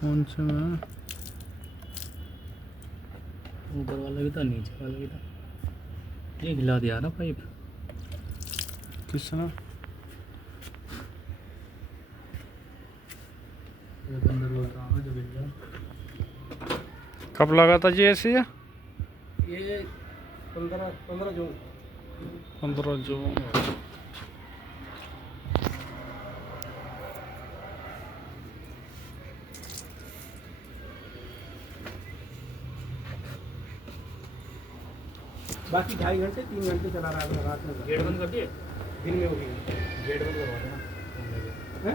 कौन से में? ऊपर वाला भी था, नीचे वाला भी था। ये हिला दिया ना पाइप। किसने? ये अंदर लग रहा है जो हिल गया। कब लगा था जी ऐसे? ये 15 जून। 15 जून। बाकी 2.5 घंटे 3 घंटे चला रहा है रात में। गेट बंद कर दिए? दिन में हो गई। गेट बंद करवा देना हैं?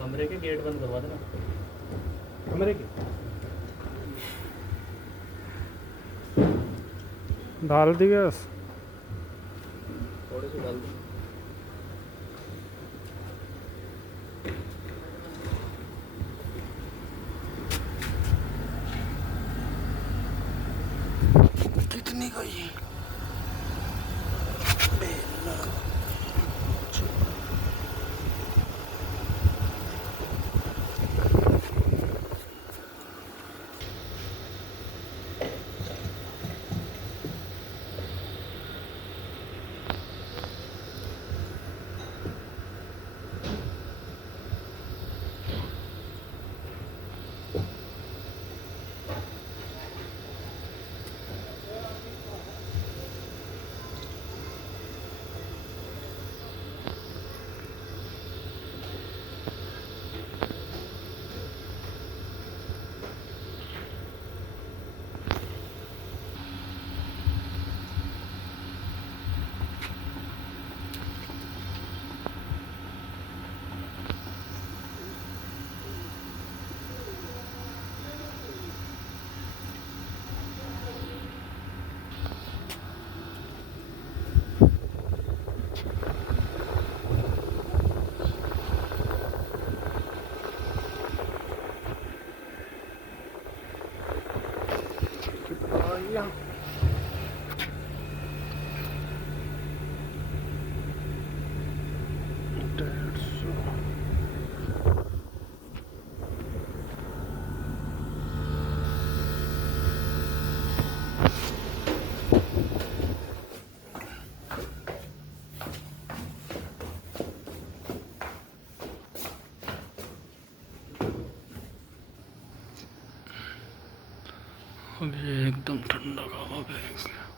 कमरे के गेट बंद करवा देना। कमरे के डाल दी गैस? थोड़े से डाल दो। कितनी गई? Yeah. अब ये एकदम ठंडा हवा बहेगा।